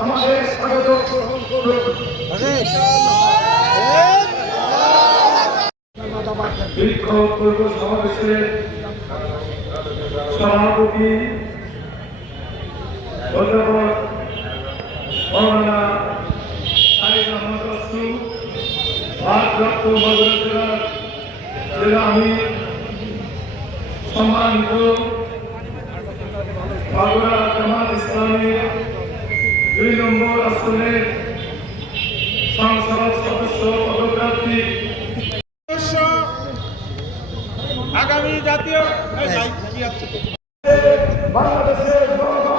আমাদের স্বাগত বিক্ষোভ পূর্ব সমাবেশের সভাপতি অধ্যাপক মৌলানা সাইদ আহমদ রসু ভারপ্রাপ্ত মদুরা জেলার জেলা আমির, সম্মানিত বাগুড়া জামাত দুই নম্বর আসনে সংসদ সদস্য পদপ্রার্থী। আগামী জাতীয় হ্যাঁ। বাংলাদেশের জনগণ